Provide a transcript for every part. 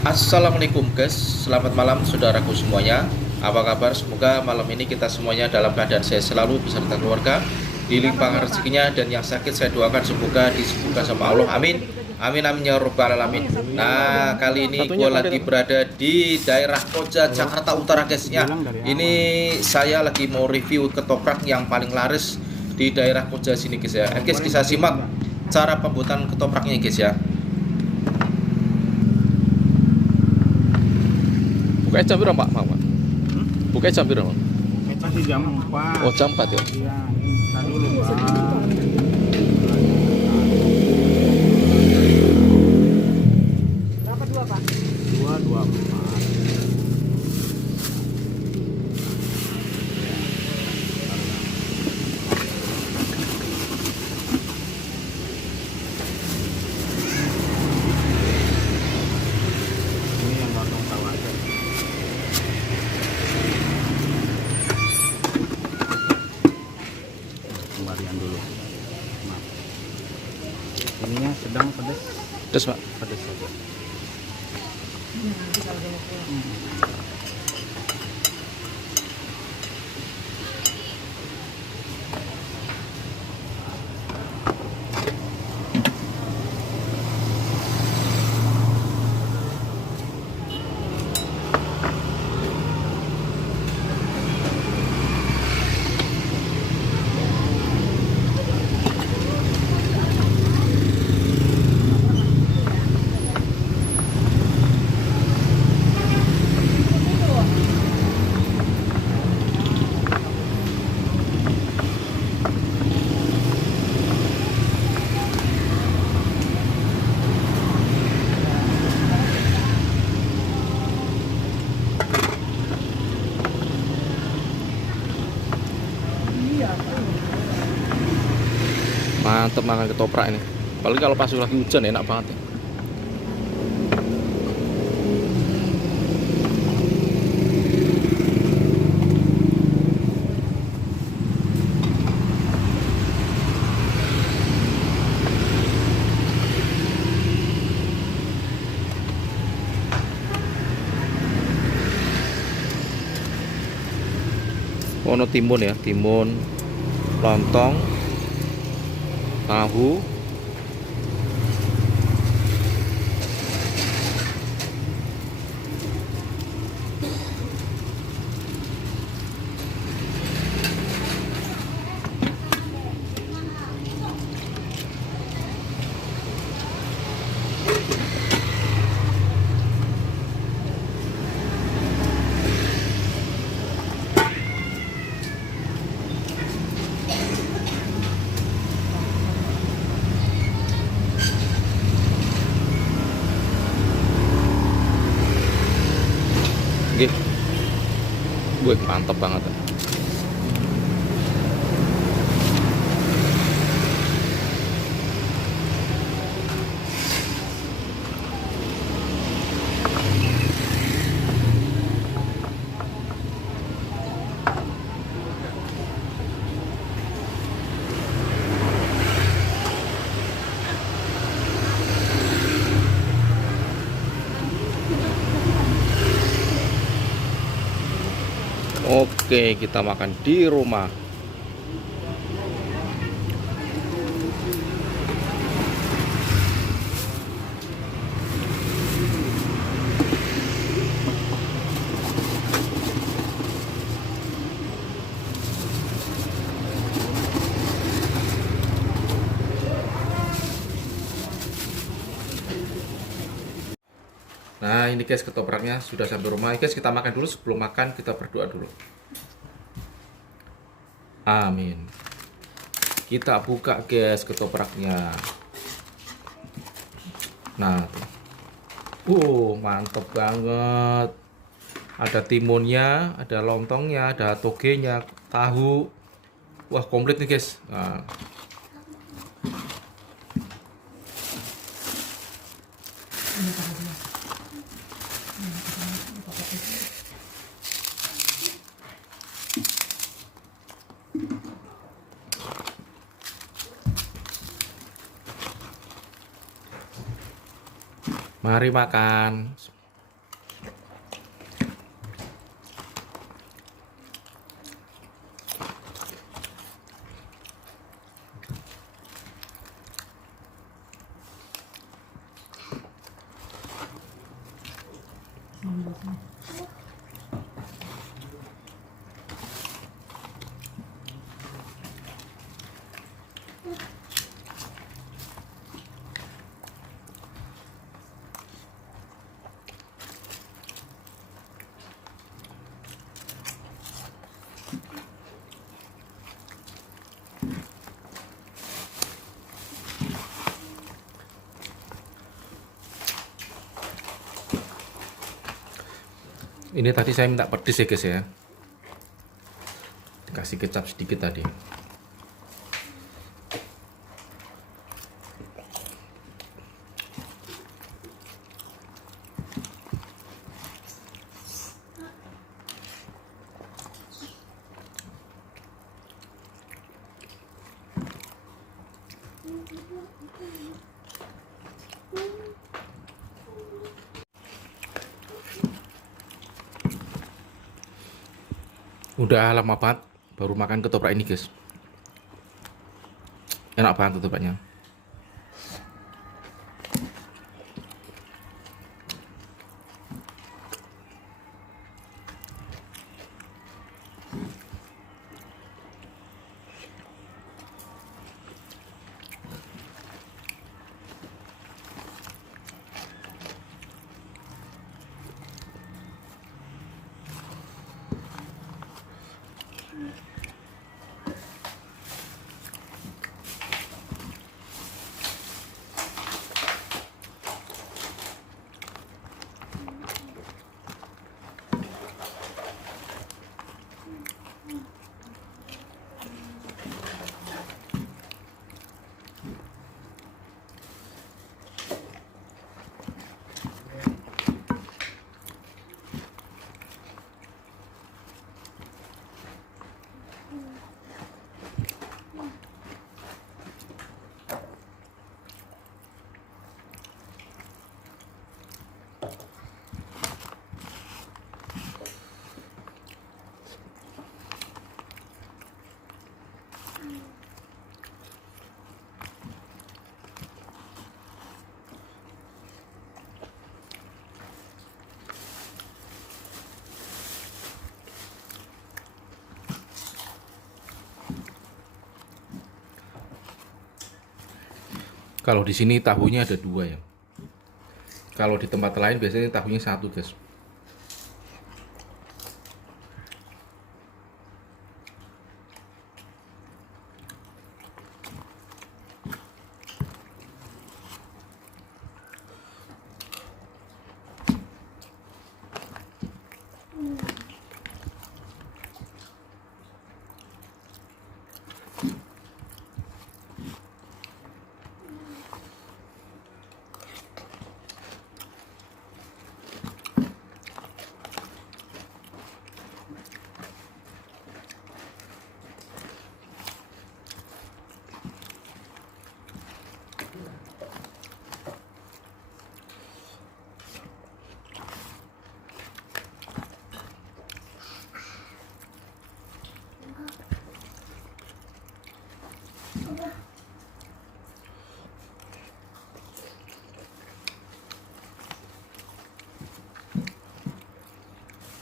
Assalamualaikum guys, selamat malam saudaraku semuanya. Apa kabar? Semoga malam ini kita semuanya dalam keadaan sehat selalu beserta keluarga, dilimpahkan rezekinya, dan yang sakit saya doakan semoga disembuhkan sama Allah. Amin. Amin amin ya robbal alamin. Nah, kali ini gue lagi berada di daerah Koja, Jakarta Utara guys ya. Ini saya lagi mau review ketoprak yang paling laris di daerah Koja sini guys ya. Guys, kita simak cara pembuatan ketopraknya guys ya. Buka jam berapa, Pak? Buka jam berapa? Masih jam 4. Oh, jam 4 ya. Iya, tadi dulu, Bang. Berapa dua, Pak? 224. Ini yang potong tahu aja. Kembalian dulu. Maaf. Ininya sedang pedas. Terus, Pak. Pedas saja. Nanti kalau udah mau pulang. Mantep makan ketoprak ini. Apalagi kalau pas lagi hujan enak banget ya. Ono timun ya, timun, lontong, tahu, gitu. Gue mantep banget. Oke, kita makan di rumah. Nah, ini guys ketopraknya sudah sampai rumah. Guys, kita makan dulu. Sebelum makan kita berdoa dulu. Amin. Kita buka guys ketopraknya. Nah, tuh. Mantep banget. Ada timunnya, ada lontongnya, ada togenya, tahu. Wah, komplit nih guys. Nah. Mari makan. Ini tadi saya minta pedes ya guys ya. Dikasih kecap sedikit tadi. Udah lama banget baru makan ketoprak ini guys. Enak banget ketopraknya. Kalau di sini tahunya ada 2 ya. Kalau di tempat lain biasanya tahunya 1 guys.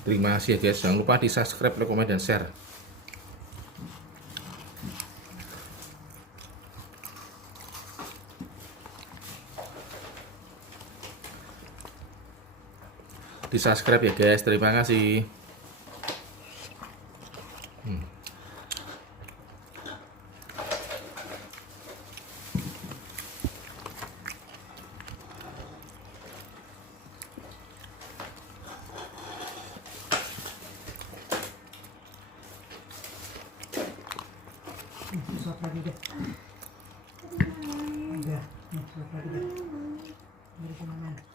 Terima kasih ya guys. Jangan lupa di subscribe, like, komen, dan share. Di subscribe ya guys. Terima kasih. Suap lagi deh. Udah, suap lagi deh. Dari kemana?